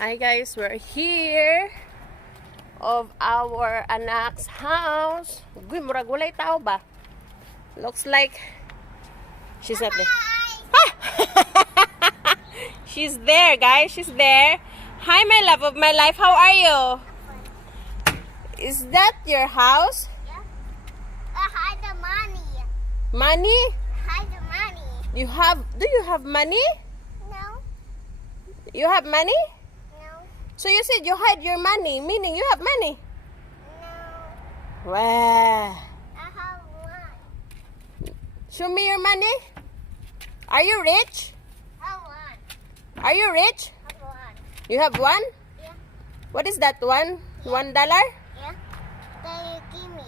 Hi guys, we're here of our anak's house. Uy, murag walay tao ba? Looks like she's not there. Ah! She's there, guys. She's there. Hi, my love of my life. How are you? Is that your house? Yeah. I hide the money. Money? Hide the money. Do you have money? No. You have money? No. So you said you hide your money, meaning you have money. No. Wow. I have one. Show me your money. Are you rich? I have one. Are you rich? I have one. You have one? Yeah. What is that one? $1? Yeah. Then you give me.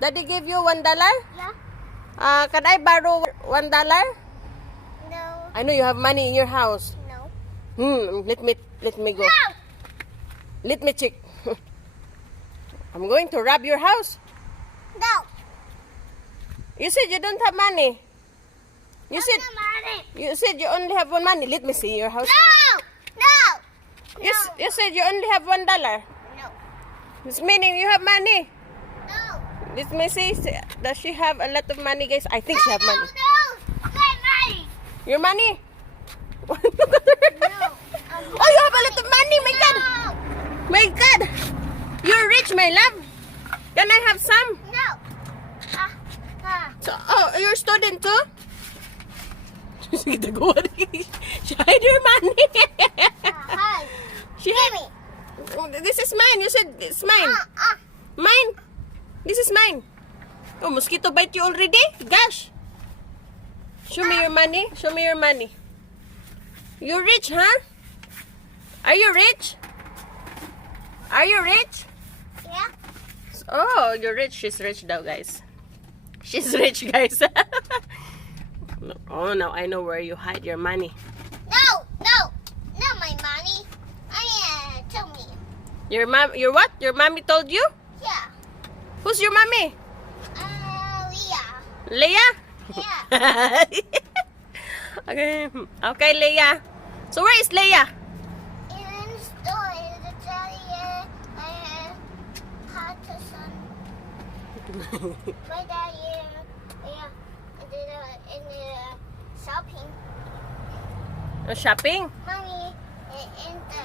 Daddy gave you $1? Yeah. Can I borrow $1? No. I know you have money in your house. No. Let me go. No. Let me check. I'm going to rob your house. No. You said you don't have money. You Have said the money. you said you only have one money. Let me see your house. No. No. You said you only have $1. No. It's meaning you have money. No. Let me see. Does she have a lot of money, guys? I think she have money. No. My money. Your money? No. Oh, you have a lot of money, my God! No. My God! You're rich, my love. Can I have some? No. So, oh, you're a student too? She hide your money. Hi. She hide. Oh, this is mine. You said it's mine. Mine. This is mine. Oh, mosquito bite you already? Gosh. Show me your money. Show me your money. You're rich, huh? Are you rich? Are you rich? Yeah. Oh, you're rich. She's rich now, guys. She's rich, guys. Oh, now I know where you hide your money. No. Not my money. Tell me. Your mom, your what? Your mommy told you? Yeah. Who's your mommy? Leah. Leah? Yeah. Okay. Okay, Leah. So where is Leah? In the store, in the daddy, hot sun. My daddy, yeah, in the shopping. Shopping? Mommy, in the.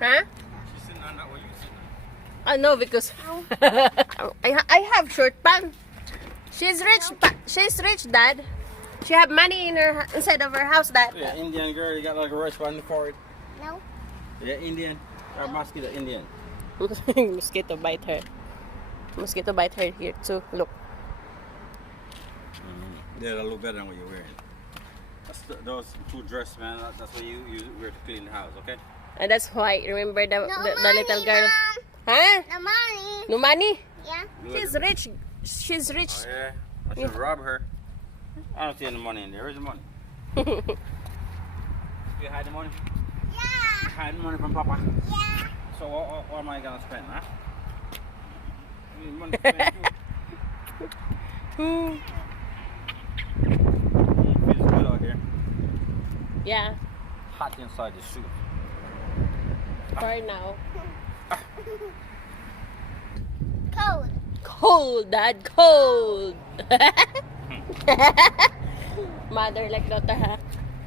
Huh? She's sitting on that way, you sitting Oh no, because I have short pants. She's rich. She's rich, Dad. She have money in her inside of her house, Dad. Yeah, Indian girl, you got like a rush on the forehead. No. Yeah, Indian. Or mosquito, Indian. Mosquito bite her. Mosquito bite her here too. Look. Yeah, that look better than what you're wearing. Those two dress, man. That's what you wear to clean the house, okay? And that's why. Remember the money, little girl? Mom. Huh? No money. No money? Yeah. She's rich. She's rich. Oh, yeah. I should rob her. I don't see any money in there. Where's the money? You hide the money? Yeah. Hide the money from Papa. Yeah. So what am I gonna spend, huh? I need money to spend too. It feels good out here. Yeah, Hot inside the suit. for now. Cold. Cold, Dad, cold. Mother like daughter, huh?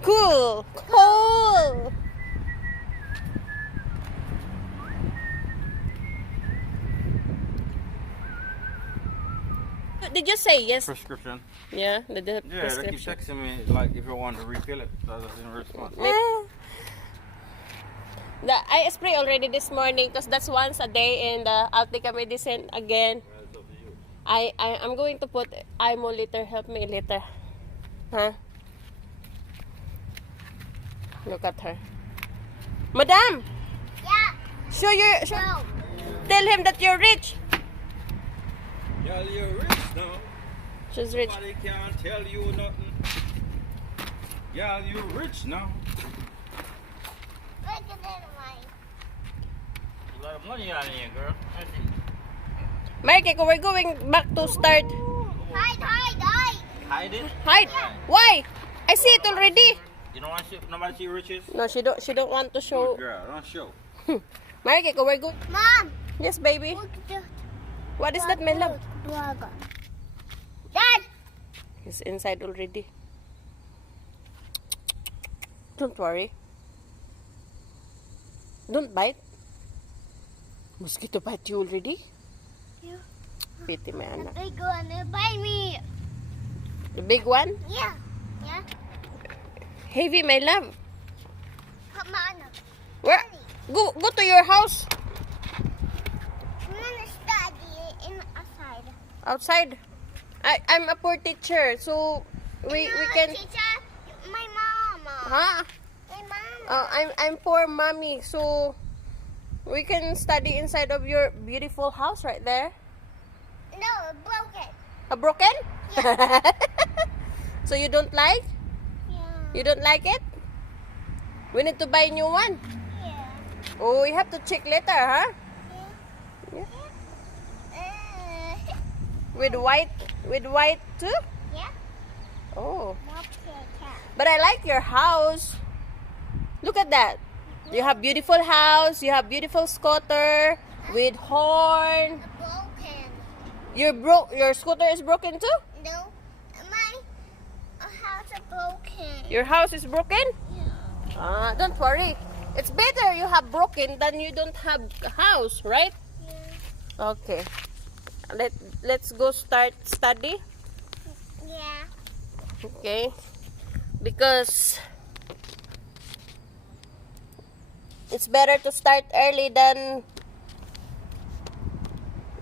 Cool, cool. Did you say yes? Prescription. Yeah, the Yeah, they keep prescription. texting me like if you want to refill it. So I didn't respond. I spray already this morning because that's once a day, and I'll take a medicine again. I'm going to put IMO later. Help me later. Huh? Look at her. Madam! Yeah. No. Tell him that you're rich. Girl, you're rich now. She's rich. Nobody can tell you nothing. Girl, you're rich now. Look at that money. A lot of money out of here, girl. I see. Marky, we're going back to start. Hide. Hide it? Hide. Why? I see it already. You don't want to see, nobody see your riches? No, she don't want to show. Good girl, don't show. Marike, we're good. Mom, Yes, baby. look at that. What is that, my love? Burger. Dad. He's inside already. Don't worry. Don't bite. Mosquito bite you already? Yeah. Pity my The anak. big one, bite me. The big one? Yeah. Yeah. Heavy, my love. Come on. Where? Go to your house. I'm gonna study in outside. Outside. I'm a poor teacher, so we can. Teacher, my mama. Huh? My mama. I'm poor mommy, so we can study inside of your beautiful house right there. No, broken. A broken? So you don't like? Yeah. You don't like it? We need to buy a new one. Yeah. Oh, we have to check later, huh? Yeah. Yeah. With white too? Yeah. Oh. Okay, cat. But I like your house. Look at that. You have beautiful house, you have beautiful scooter with horn. Broken. Your scooter is broken too? No, my house is broken. Your house is broken? Yeah. Don't worry. It's better you have broken than you don't have a house, right? Yeah. Okay. Let's go start study. Yeah. Okay. Because it's better to start early than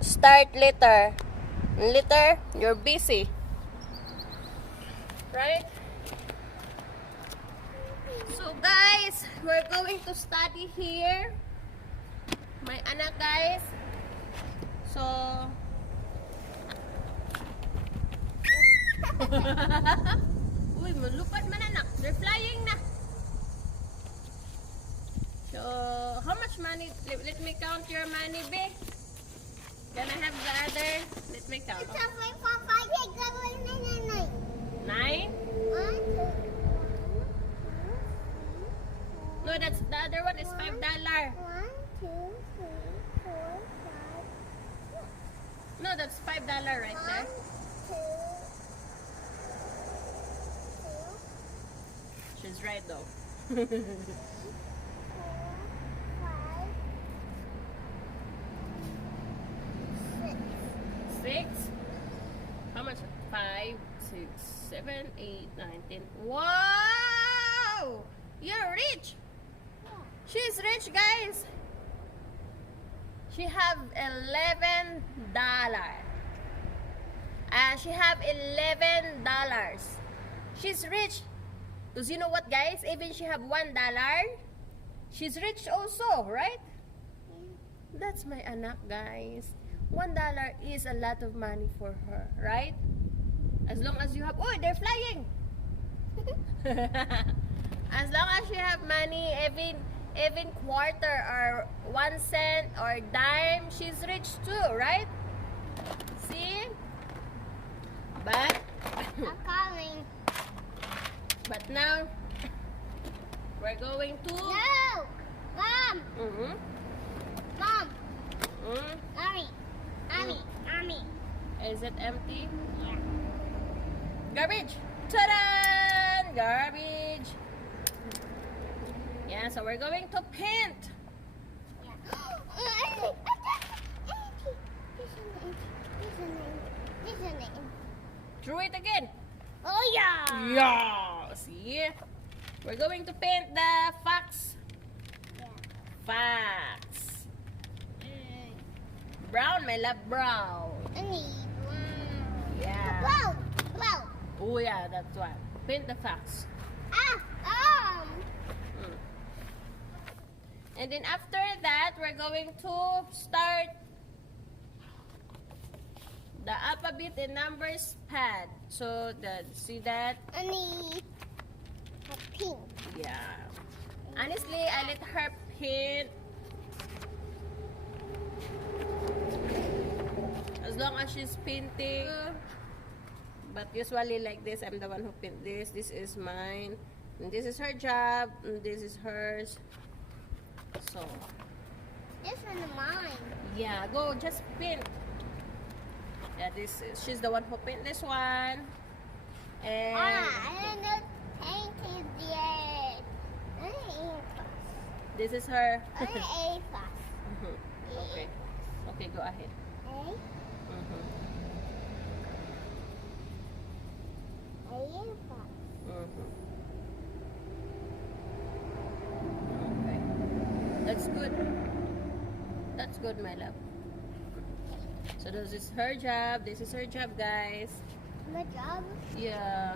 start later. Later, you're busy. Right? So guys, we're going to study here. My anak, guys. So uy, malupad man anak. They're flying na. So, how much money? Let me count your money, babe. Can I have the other? Let me count. It's a 3, 4, 5, 6, 7, 8, 9, 9. 9? 1, 2, No, that's the other one is $5. 1, 2, 3, 4, 5. No, that's $5 right there. 1, 2, 2, She's right though. 4, 5, 6. 6? How much? 5, 6, 7, 8, 9, 10. Wow! You're rich! She's rich, guys! She have $11. She have $11. She's rich. Because you know what, guys? Even she have $1, she's rich also, right? That's my anak, guys. $1 is a lot of money for her, right? As long as you have... Oh, they're flying! As long as you have money, even quarter or 1 cent or dime, she's rich too, right? See? But I'm coming. but now we're going to No! Mom! Mhm. Mom! Mm. Mommy! Mommy! Mommy! Is it empty? Yeah. Garbage! Ta-da! Garbage! Yeah, so we're going to paint. Throw it again. Oh yeah! Yeah! See? We're going to paint the fox. Fox. Brown, my love, brown. I need one. Yeah. Blow! Blow! Oh yeah, that's one. Paint the fox. Ah! And then after that, we're going to start the alphabet and numbers pad. So, see that? I need a pink. Yeah. Honestly, I let her paint as long as she's painting. But usually like this, I'm the one who paint this. This is mine. And this is her job, and this is hers. So, This one's mine. yeah, go just paint. Yeah, she's the one who paint this one. And And the paint is there. this is her. A plus. Mhm. Okay. Okay, go ahead. A. Mhm. A plus. Mhm. Okay. That's good. That's good, my love. So this is her job. This is her job, guys. My job. Yeah.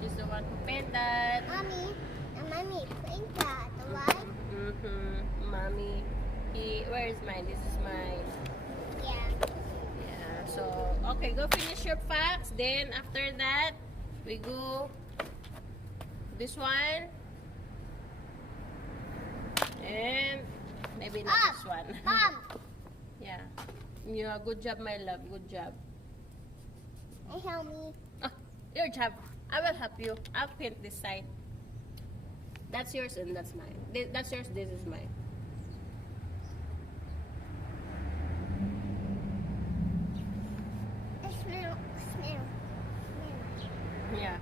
She's the one who paint that. Mommy. And mommy paint that, right? Mm-hmm. Mommy. Where is mine? This is mine. Yeah. Yeah. So, okay, go finish your facts. Then, after that, we go this one. And maybe not this one. Mom. Yeah. Yeah, good job, my love. Good job. Help me. Oh, your job. I will help you. I'll paint this side. That's yours and that's mine. That's yours, this is mine. Smell. Yeah.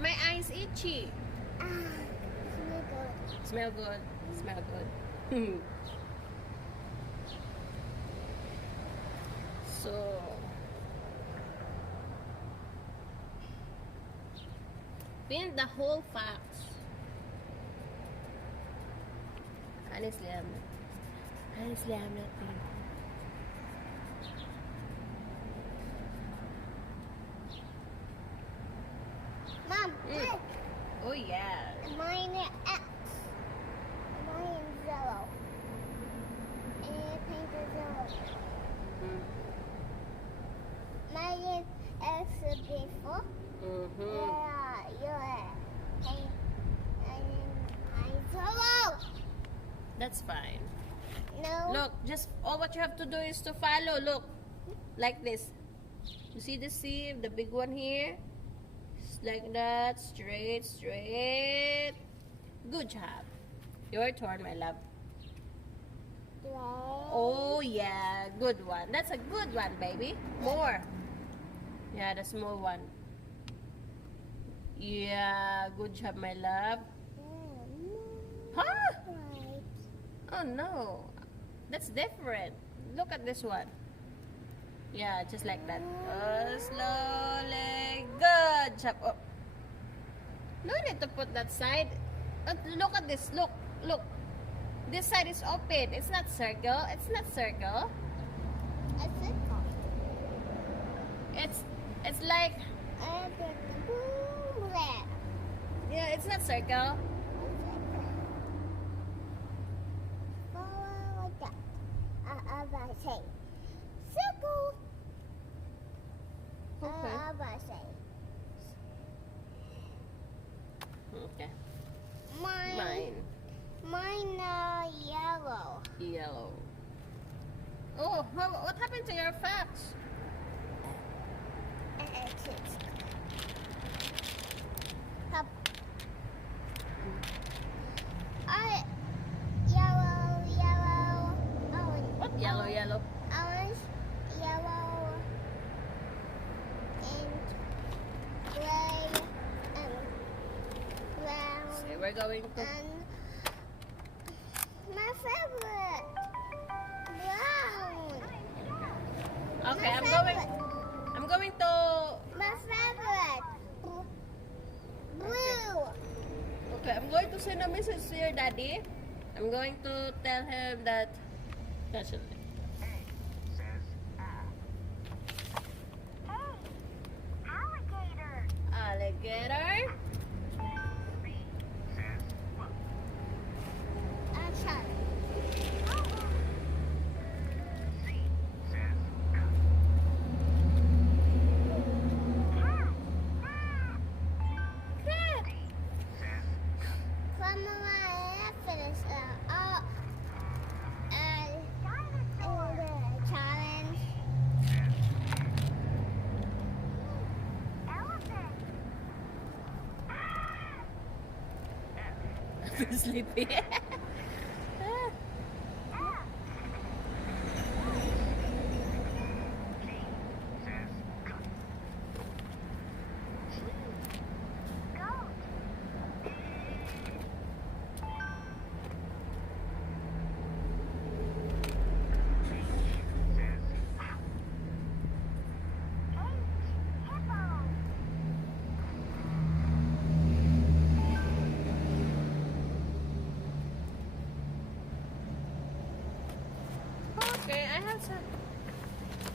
My eye's itchy. Smell good. Smell good. Smell good. So, paint the whole fox. Honestly, I'm not painting. Mom, look. Oh yeah. Mine is X. Mine is yellow. And pink is yellow. Mm. Mine is X before. Mm-hmm. Yeah. And mine's yellow. That's fine. No. Look, just all what you have to do is to follow. Look, like this. You see the sieve, the big one here? Just like that, straight, straight. Good job. Your turn, my love. Oh yeah, good one. That's a good one, baby. More. Yeah, the small one. Yeah, good job, my love. Huh? Oh no, that's different. Look at this one. Yeah, just like that. Slowly. Good job. Oh. No need to put that side. Look at this. Look, look. This side is open. It's not circle. It's not circle. A circle. It's like, Red. yeah, it's not circle. Like that. I say circle. Okay. I say Okay. mine. Mine yellow. Yellow. Oh, what happened to your fox? Up. Yellow, orange. What yellow, yellow? Orange, yellow, and gray, and brown, Okay, we're going to. and my favorite, brown. Okay, My I'm favorite. going to. My favorite, blue. Okay, I'm going to send a message to your daddy. I'm going to tell him that. That's it. Alligator. Action. Cat. From my finish challenge. Feel sleepy. Okay, I have some.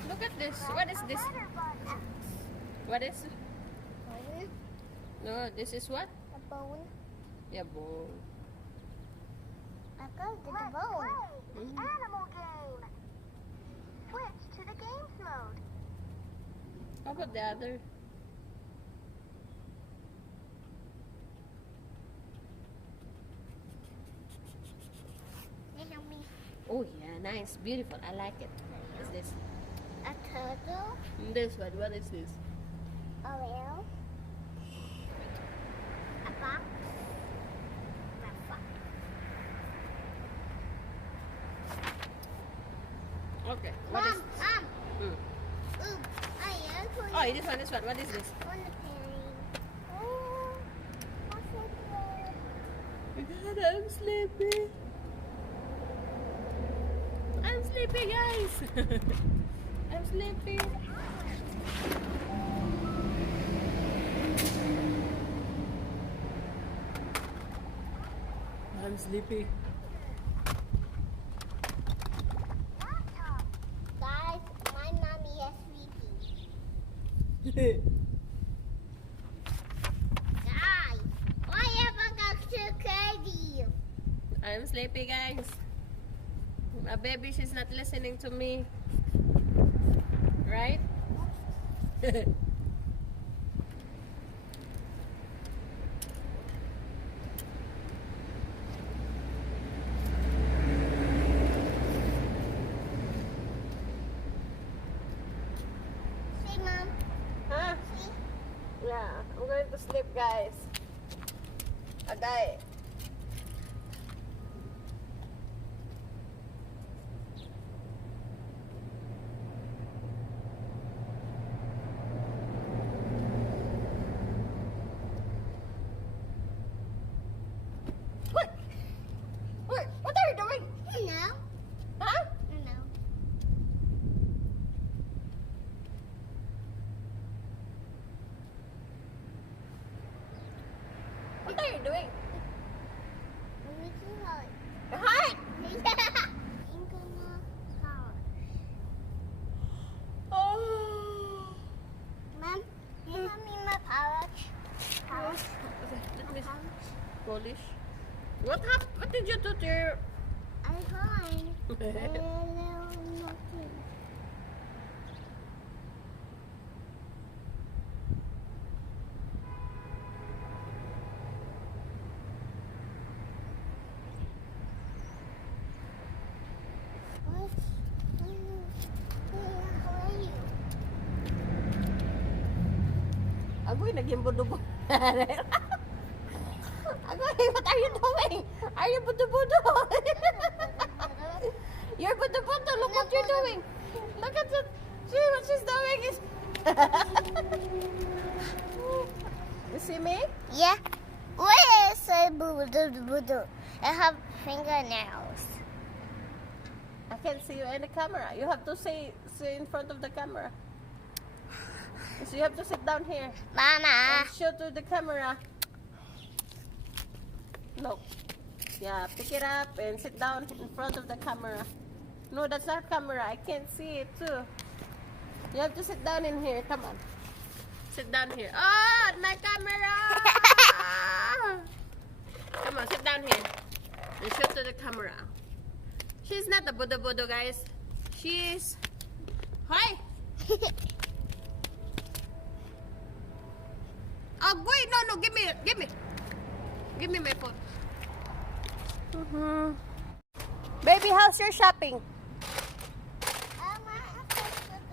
Look at this. What is this? What is? Bone. No, this is what? A bone. Yeah, bone. I go to the bone. Mhm. Animal game. Switch to the games mode. How about the other? Oh yeah, nice, beautiful. I like it. What's this? A turtle. This one. What is this? A whale. A fox. A fox. Okay. What is? Mom. Hmm. Ooh. I am putting Oh, this one. This one. What is this? on the pan. Oh. What's it there? God, I'm sleepy. I'm sleepy, guys. I'm sleepy. I'm sleepy. Laptop. Guys, my mommy is sleeping. Guys, why have I got so crazy? I'm sleepy, guys. My baby, she's not listening to me. Right? See, Mom. Huh? See? Yeah, I'm going to sleep, guys. Okay. What are you doing? No. Huh? No. What are you doing? Mickey Mouse. Hi! Oh. Mom, you want me my pouch? Pouch? Let me polish. What happened? What did you do to your... I'm fine. Nothing. What? How are you? Agoy, naging budubo. Agoy, what are you doing? Are you budu-budu? You're budu-budu. Look what you're doing. Look at that. See what she's doing is... You see me? Yeah. Where is a boo? I have fingernails. I can't see you in the camera. You have to say in front of the camera. So you have to sit down here Mama. and show to the camera. No. Yeah, pick it up and sit down in front of the camera. No, that's not camera. I can't see it too. You have to sit down in here. Come on. Sit down here. Oh, my camera! Come on, sit down here. And show to the camera. She's not a budo-budo, guys. She's... Hi! Oh, wait, no, give me. Give me my phone. Baby, how's your shopping?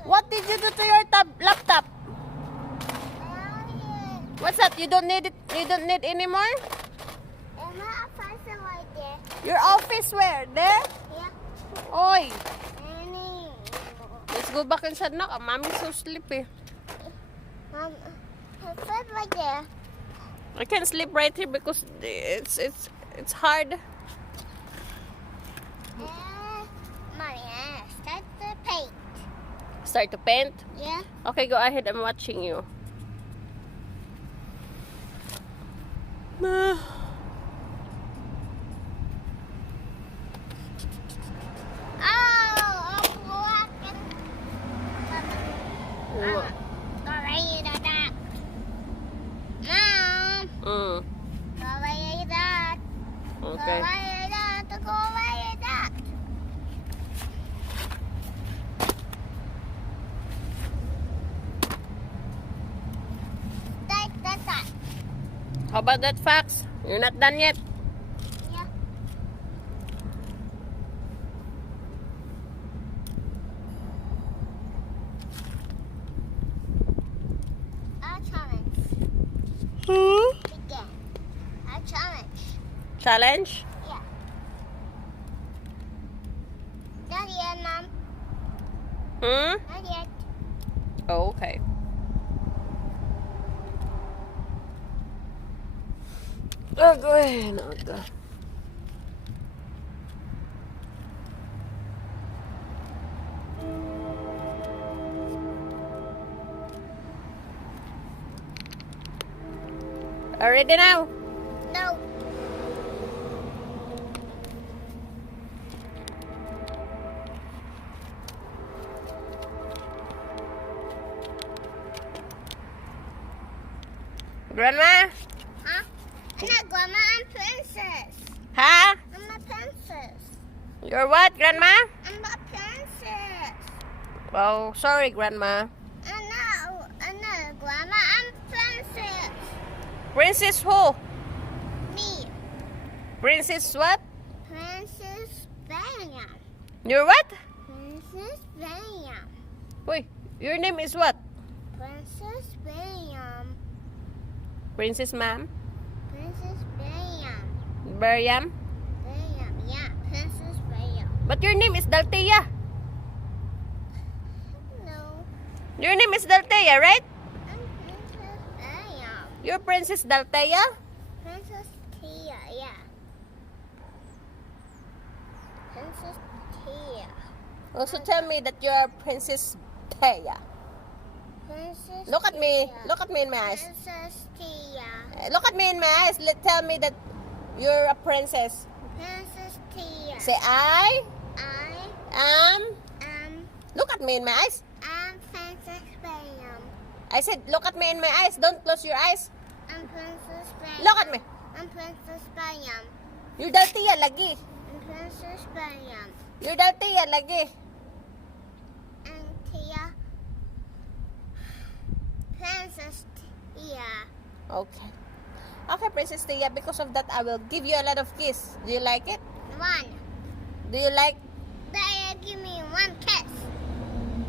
What did you do to your laptop? What's that? You don't need it? You don't need anymore? Emma, I Your office where? There? Yeah. Oi! Annie. Let's go back inside now. Mommy's so sleepy. Put right there. I can't sleep right here because it's hard. Mommy, start the paint. Start to paint? Yeah. Okay, go ahead. I'm watching you. Oh, I'm walking. Go right to that. Mom, Mm. go right to that. Go Okay. right to that. Go right to that. That. How about that fax? You're not done yet. Yeah. A challenge. Begin. A challenge. Challenge? Yeah. Not yet, Mom. Not yet. Oh, okay. Oh, go ahead. Oh, go. Ready now? No. Grandma? Huh? I'm not Grandma. I'm Princess. Huh? I'm a princess. You're what, Grandma? I'm a princess. Oh, sorry, Grandma. I'm not Grandma. I'm princess. Princess who? Me. Princess what? Princess Bam. You're what? Princess Bam. Wait, your name is what? Princess Bam. Princess Ma'am? Princess Bam. Bariam? Bam. Yeah, Princess Bam. But your name is Daltea. No. Your name is Daltea, right? I'm Princess Bam. You're Princess Daltea? Princess Tia, yeah. Princess Tia. Also tell me that you are Princess Taya. Princess Look at me. Tia. Look at me in my eyes. Princess Tia. Look at me in my eyes. Tell me that you're a princess. Princess Tia. Say, I I am... am Look at me in my eyes. Princess Bam. I said, look at me in my eyes. Don't close your eyes. I'm Princess Bam. Look at me. I'm Princess Bam. You're Daltea lagi. I'm Princess Bam. You're Daltea lagi. And Tia. Princess Tia. Okay. Okay, Princess Tia, because of that, I will give you a lot of kiss. Do you like it? One. Do you like... Daddy, give me one kiss.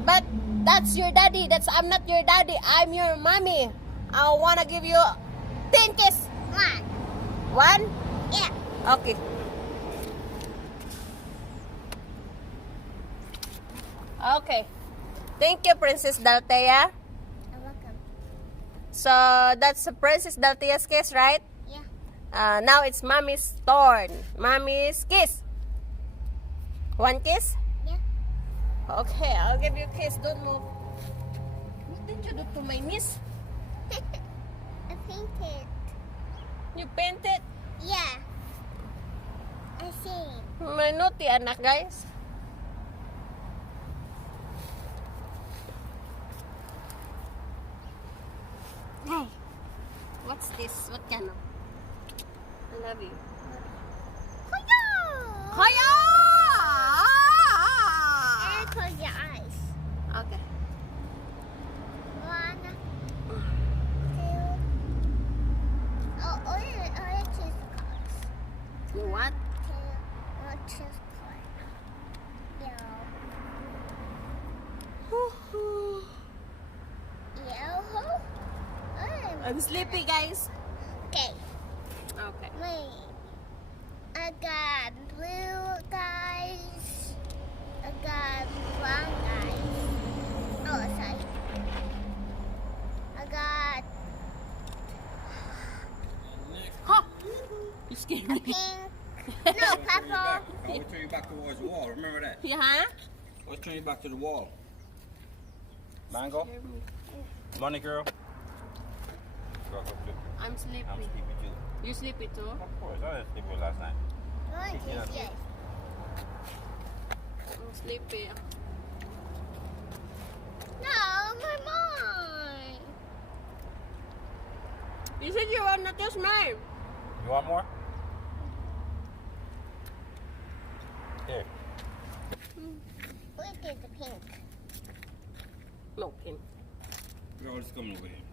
But that's your daddy. I'm not your daddy. I'm your mommy. I wanna give you 10 kiss. One. One? Yeah. Okay. Okay. Thank you, Princess Daltea. You're welcome. So, that's Princess Daltea's kiss, right? Yeah. Now it's Mommy's turn. Mommy's kiss. One kiss? Yeah. Okay, I'll give you a kiss. Don't move. What did you do to my niece? I painted. You painted? Yeah. I see. My naughty anak, guys. Hey, what's this? What kind of? I love you. Kaya! And close your eyes. Okay. One, two. Oh, or choose colors. You what? Two, or choose color. Yellow. Yellow. I'm sleepy, guys. Okay. Okay. Wait. I got blue guys. I got brown guys. Oh, sorry. I got Huh? You scared me. pink. No, purple. Always turn your back towards the wall. Remember that. Yeah? Always turn your back to the wall. Mango? Money girl? Go, go, go. I'm sleepy. I'm sleepy too. You sleepy too? Of course, I didn't sleep with last night. Yes. I'm sleepy. No, my mom. You said you want to touch mine. You want more? Here. Look at the pink. No, pin. You're always coming over here.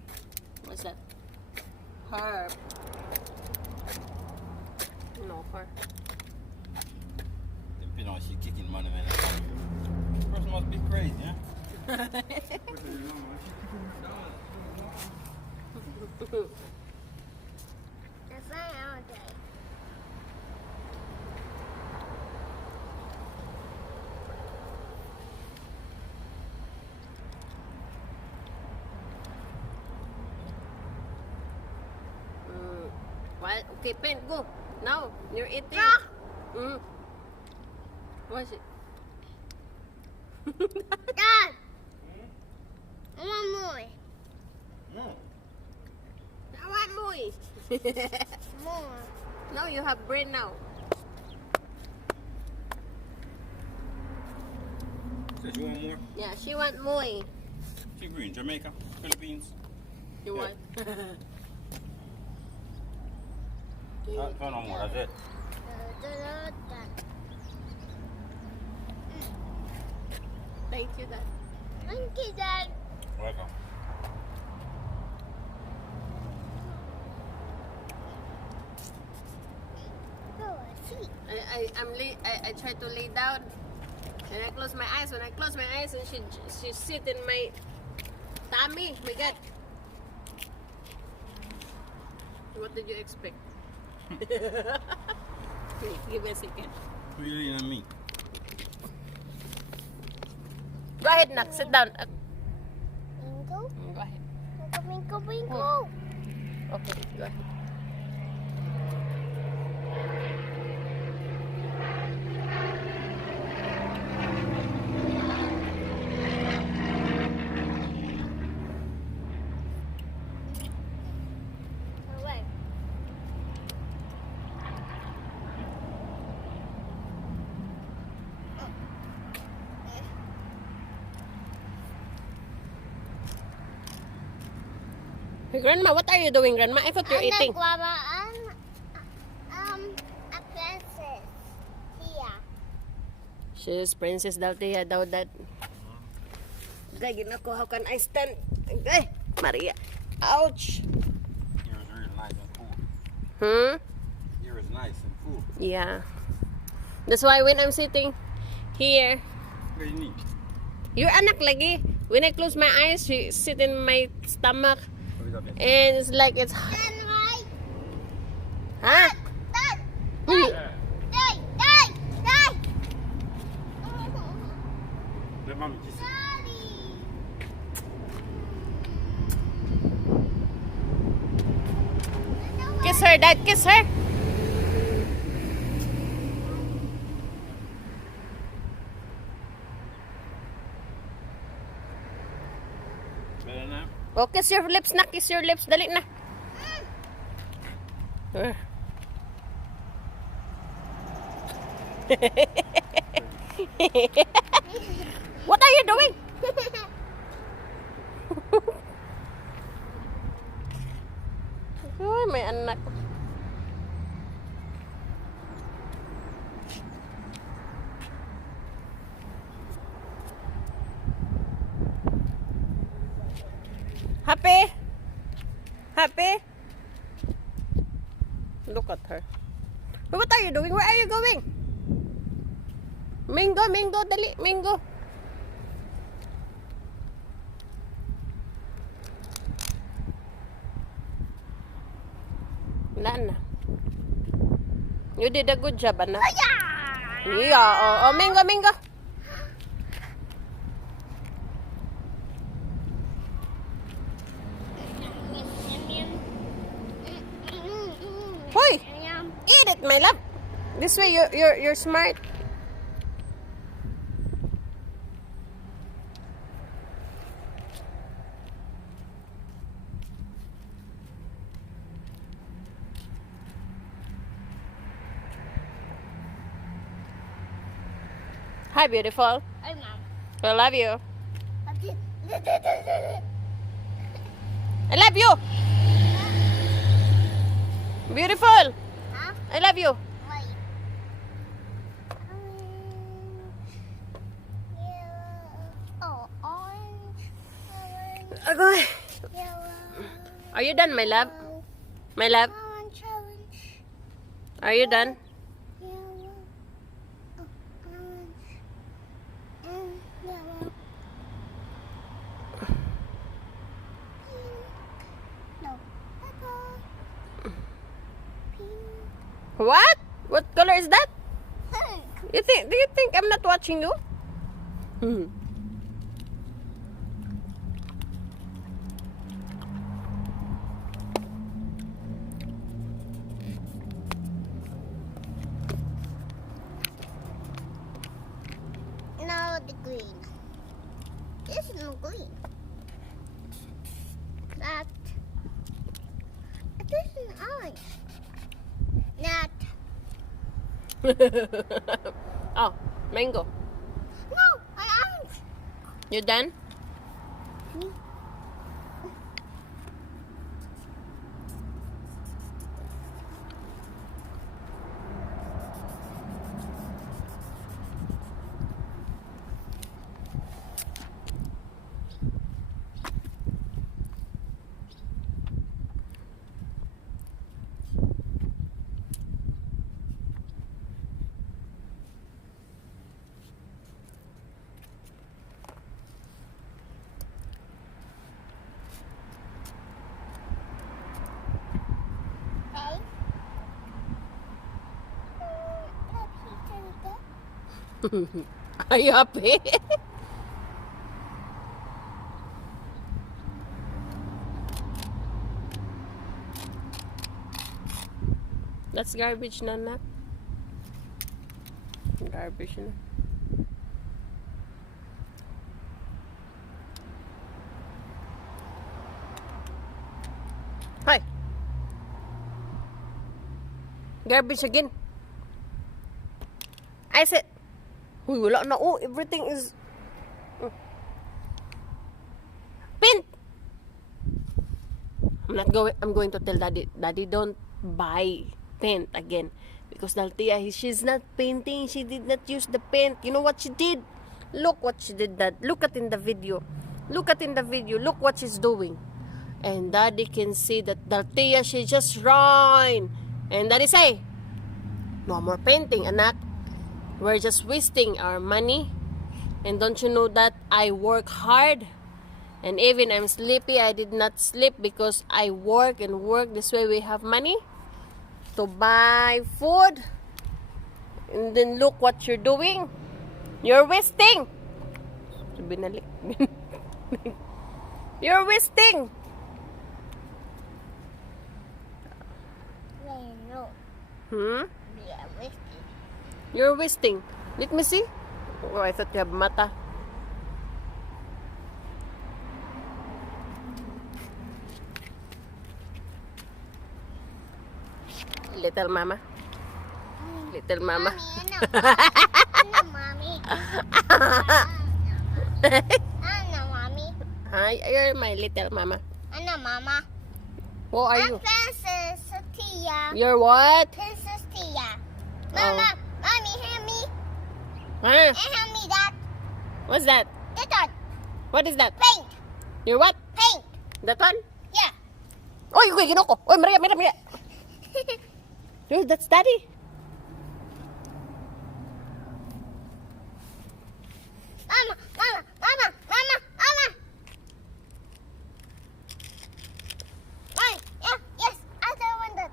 What's that? Herb. No, herb. Depending on she kicking money, man. This person must be crazy, huh? That's my all day. What? Okay, pen, go. Now, you're eating. Ah! What's it? Dad. I want more. I want more. More. Now you have brain now. Says you want more? Yeah, she want more. She green, Jamaica, Philippines. You Yeah. want? No more, that's it. Thank you, Dad. Thank you, Dad. Welcome. Oh, I see. I try to lay down and I close my eyes. When I close my eyes and she sit in my tummy. My God. What did you expect? Wait, give me a second. Who you leaning on me? Go ahead, Nak. Sit down. Bingo. Go ahead. Bingo, bingo. Okay, go ahead. Away. Hey, Grandma, what are you doing, Grandma? I thought you're eating. A princess. Here. She's Princess Dalthea daw that. Gay, ginako, how can I stand? Gay, Maria. Ouch. Here is really nice and cool. Here is nice and cool. Yeah. That's why when I'm sitting here, What do you need? your anak lagi. When I close my eyes, she sit in my stomach. What we got there? And it's like it's... Dad, right? Huh? Dad. Hmm. Dad. Dad. Dad. Let mommy kiss you. Daddy. Kiss her, Dad. Kiss her. Better now? Oh, kiss your lips na. Kiss your lips. Dali na. What are you doing? Uy, may anak. Happy? Happy? Look at her. What are you doing? Where are you going? Mingo, Mingo, dali, Mingo. Wala na. You did a good job, anak. Yeah. Yeah, Mingo, Mingo. Hoy, eat it, my love. This way, you're smart. Hi, beautiful. Hi, Mom. I love you. I love you. Beautiful. Huh? I love you. Wait. Yellow. Oh, orange. Okay. Yellow. Are you done, my love? My love, Orange. are you done? Yellow. Oh, orange. And yellow. Pink. No. Purple. Pink. What? What color is that? Pink. Do you think I'm not watching you? Hmm. No, the green. This is no green. That. This is orange. That. Oh, mango. No, I orange. You done? Me. Okay. Are you happy? That's garbage na, anak. Garbage na. Hi. Garbage again. I said, uy, wala na. Oh, everything is paint. I'm going to tell daddy. Daddy, don't buy paint again. Because Daltia, she's not painting. She did not use the paint. You know what she did? Look what she did. That. Look at in the video. Look at in the video. Look what she's doing. And daddy can see that Daltia, she just run. And daddy say, no more painting, anak. We're just wasting our money. And don't you know that I work hard? And even I'm sleepy, I did not sleep because I work and work. This way we have money to buy food. And then look what you're doing. You're wasting. Binalik. You're wasting. No. Hmm? Yeah, whiskey. You're wasting. Let me see. Oh, I thought you have mata. Little mama. Little mama. Mommy. Mommy. Hi, you're my little mama. Mama. Who are I'm you? Princess Tia. You're what? Princess Tia. Oh. Mama, Mommy, hand me. Huh? And hand me that. What's that? That one. What is that? Paint. You're what? Paint. That one? Yeah. Oy, uy, ginoko. Oy, Maria. Dude, that's daddy. Mama. Mine. Yeah, yes. I want that.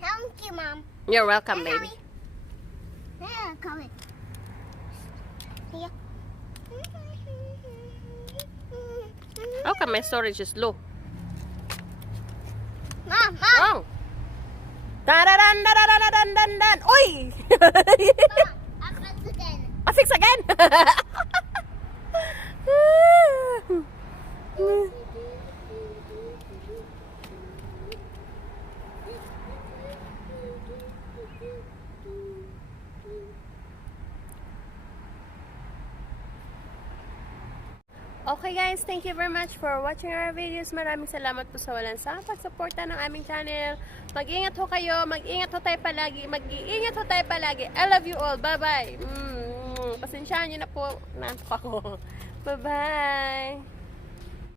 Thank you, Mom. You're welcome, And baby. Mommy. coming. Here. How come my storage is low? Mom, Mom. Wrong. Da-da-dan, da-da-da-dan, dan, dan. Uy! I press again. I fix again. Okay guys, thank you very much for watching our videos. Maraming salamat po sa walang sawang pagsuporta ng aming channel. Mag-ingat ho kayo, mag-ingat ho tayo palagi, mag-iingat ho tayo palagi. I love you all. Bye-bye. Pasensyahan nyo na po. Nantok ako. Bye-bye.